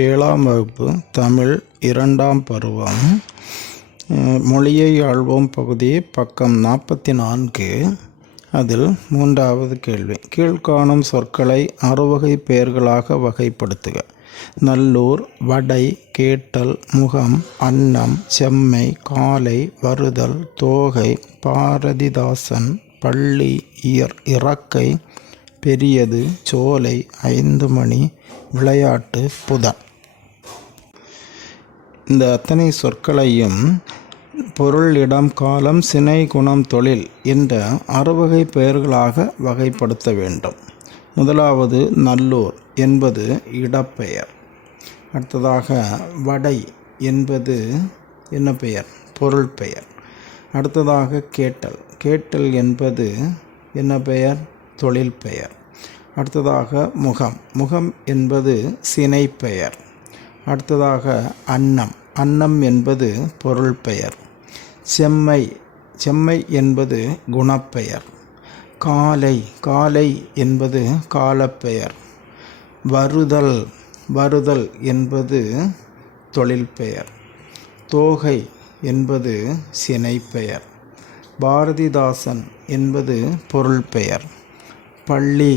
7ஆம் வகுப்பு தமிழ் 2ஆம் பருவம் மொழியை ஆள்வோம் பகுதி பக்கம் 44. அதில் 3வது கேள்வி. கீழ்காணும் சொற்களை அறுவகை பெயர்களாக வகைப்படுத்துக. நல்லூர், வடை, கேட்டல், முகம், அன்னம், செம்மை, காலை, வருதல், தோகை, பாரதிதாசன், பள்ளி, இறக்கை, பெரியது, சோலை, 5 மணி, விளையாட்டு, புதன். இந்த அத்தனை சொற்களையும் பொருள், இடம், காலம், சினை, குணம், தொழில் என்ற அறுவகை பெயர்களாக வகைப்படுத்த வேண்டும். முதலாவது நல்லூர் என்பது இடப்பெயர். அடுத்ததாக வடை என்பது என்ன பெயர்? பொருள் பெயர். அடுத்ததாக கேட்டல். கேட்டல் என்பது என்ன பெயர்? தொழில் பெயர். அடுத்ததாக முகம். முகம் என்பது சினை பெயர். அடுத்ததாக அன்னம். அன்னம் என்பது பொருள் பெயர். செம்மை. செம்மை என்பது குணப்பெயர். காலை. காலை என்பது காலப்பெயர். வருதல். வருதல் என்பது தொழில் பெயர். தோகை என்பது சினை பெயர். பாரதிதாசன் என்பது பொருள் பெயர். பள்ளி.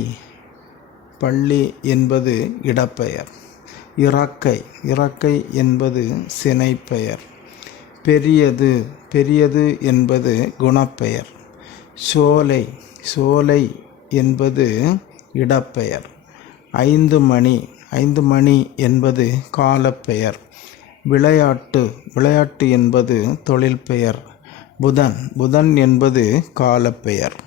பள்ளி என்பது இடப்பெயர். இறக்கை. இறக்கை என்பது சினை பெயர். பெரியது. பெரியது என்பது குணப்பெயர். சோலை. சோலை என்பது இடப்பெயர். 5 மணி. 5 மணி என்பது காலப்பெயர். விளையாட்டு. விளையாட்டு என்பது தொழில் பெயர். புதன். புதன் என்பது காலப்பெயர்.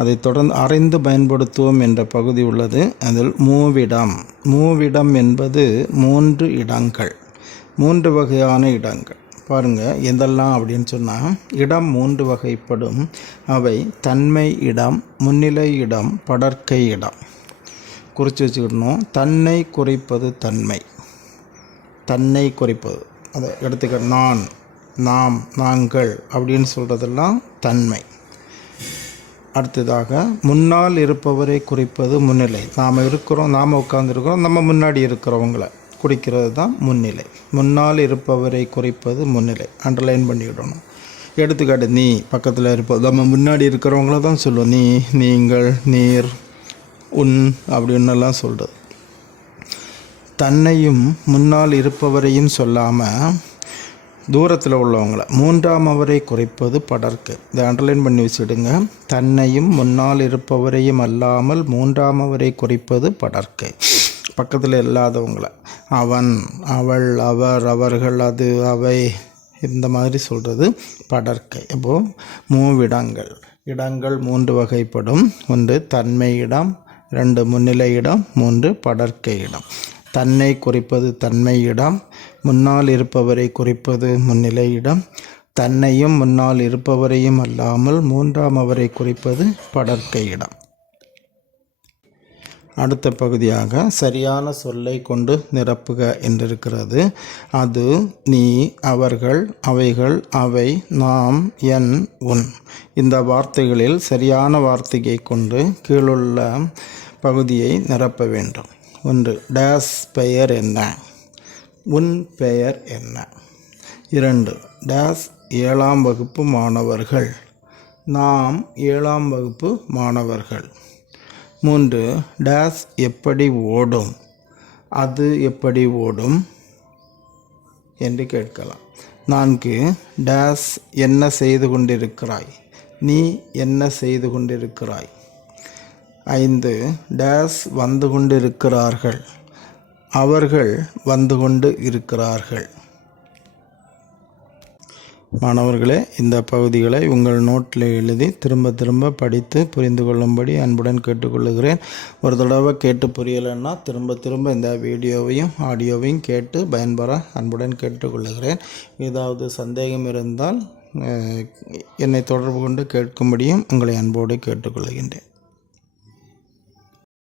அதைத் தொடர்ந்து அறிந்து பயன்படுத்துவோம் என்ற பகுதி உள்ளது. அதில் மூவிடம். மூவிடம் என்பது 3 இடங்கள். 3 வகையான இடங்கள். பாருங்கள் எதெல்லாம் அப்படின்னு சொன்னால், இடம் 3 வகைப்படும். அவை தன்மை இடம், முன்னிலை இடம், படர்க்கை இடம். குறித்து வச்சுக்கிடணும். தன்னை குறிப்பது தன்மை. தன்னை குறிப்பது அதை எடுத்துக்க. நான், நாம், நாங்கள் அப்படின்னு சொல்கிறதெல்லாம் தன்மை. அடுத்ததாக முன்னால் இருப்பவரை குறிப்பது முன்னிலை. நாம் இருக்கிறோம், நாம் உட்கார்ந்துருக்கிறோம், நம்ம முன்னாடி இருக்கிறவங்களை குறிக்கிறது தான் முன்னிலை. முன்னால் இருப்பவரை குறிப்பது முன்னிலை. அண்டர்லைன் பண்ணிவிடணும். எடுத்துக்காட்டு நீ பக்கத்தில் இருப்பது நம்ம முன்னாடி இருக்கிறவங்கள தான் சொல்லுவோம். நீ, நீங்கள், நீர், உன் அப்படின்னெல்லாம் சொல்கிறது. தன்னையும் முன்னால் இருப்பவரையும் சொல்லாமல் தூரத்தில் உள்ளவங்களை 3ஆம் அவரை குறிப்பது படர்க்கு. இதை அண்டர்லைன் பண்ணி வச்சுடுங்க. தன்னையும் முன்னால் இருப்பவரையும் அல்லாமல் 3ஆம் அவரை குறிப்பது படர்க்கை. பக்கத்தில் இல்லாதவங்களை அவன், அவள், அவர், அவர்கள், அது, அவை இந்த மாதிரி சொல்கிறது படர்க்கை. அப்போது மூவிடங்கள். இடங்கள் 3 வகைப்படும். 1 தன்மை இடம், 2 முன்னிலை இடம், 3 படர்க்கை இடம். தன்னை குறிப்பது தன்மை இடம், முன்னால் இருப்பவரை குறிப்பது முன்னிலை இடம். தன்னையும் முன்னால் இருப்பவரையும் அல்லாமல் 3ஆம் அவரை குறிப்பது படர்க்கை இடம். அடுத்த பகுதியாக சரியான சொல்லை கொண்டு நிரப்புக என்றிருக்கிறது. அது, நீ, அவர்கள், அவைகள், அவை, நாம், என், உன். இந்த வார்த்தைகளில் சரியான வார்த்தையை கொண்டு கீழுள்ள பகுதியை நிரப்ப வேண்டும். 1 டேஸ் பெயர் என்ன? உன் பெயர் என்ன? 2 டேஸ் 7ஆம் வகுப்பு மாணவர்கள். நாம் 7ஆம் வகுப்பு மாணவர்கள். 3 டேஸ் எப்படி ஓடும்? அது எப்படி ஓடும் என்று கேட்கலாம். 4 டேஸ் என்ன செய்து கொண்டிருக்கிறாய்? நீ என்ன செய்து கொண்டிருக்கிறாய்? 5 டேஸ் வந்து கொண்டு இருக்கிறார்கள். அவர்கள் வந்து கொண்டு இருக்கிறார்கள். மாணவர்களே, இந்த பகுதிகளை உங்கள் நோட்டில் எழுதி திரும்ப திரும்ப படித்து புரிந்து கொள்ளும்படி அன்புடன் கேட்டுக்கொள்கிறேன். ஒரு தடவை கேட்டு புரியலைன்னா திரும்ப திரும்ப இந்த வீடியோவையும் ஆடியோவையும் கேட்டு பயன்பெற அன்புடன் கேட்டுக்கொள்கிறேன். ஏதாவது சந்தேகம் இருந்தால் என்னை தொடர்பு கொண்டு கேட்கும்படியும் உங்களை அன்போடு கேட்டுக்கொள்கின்றேன்.